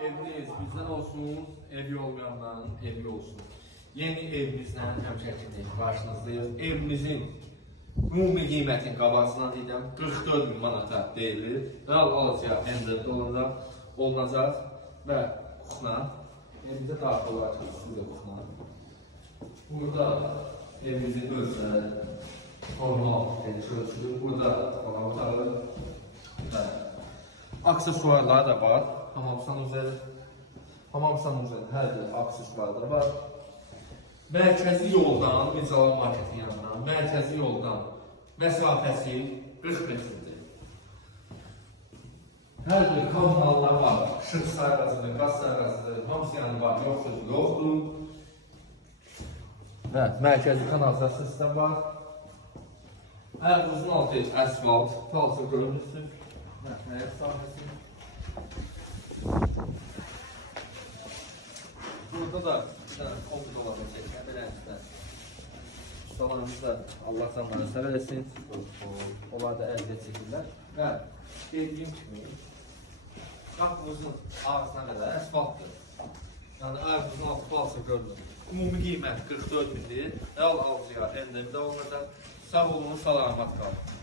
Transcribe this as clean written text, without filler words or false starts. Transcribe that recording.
Eviniz bizden olsun, evi olmayanların evi olsun. Yeni evimizle həmşəkillik qarşınızdayız. Evimizin ümumi qiymətin qabağısından deyirəm 44 bin manata deyilir. Real alıcıya endirdə olunacaq və kuxna. Evimizə daxil olaraq stüdiyo kuxna. Burada evimizin ölçüləri normal geniş ölçüdür. Burada qonaq otağı və aksesuarlar da var. Hamamsan üzeri hər bir aksesuar da var. Mərkəzi yoldan, Mizalan marketin yanından, mərkəzi yoldan məsafəsi 40 metrdir. Hər bir kommunallar var, işıq sayğasıdır, qaz sayğasıdır, hamısı yanı var, yoxdur. Və mərkəzi kanalizasiya sistemi var. Ayağınızın altı asfalt, palçıq görünürsün. Həyat sahəsi. Burada da kombi dolabı çəkmə belənizdə. Ustalarımız da Allah canlarını səvər etsin. Onlar da əldə çəkirlər. Və dediyim kimi qapımızın ağzına qədər asfaltdır. Yəni ayağımızın altı palçıq görünür. Ümumi qiymət 44 bindir. Real alıcıya endemdə olunacaq. Sağ olun, salamat qalın.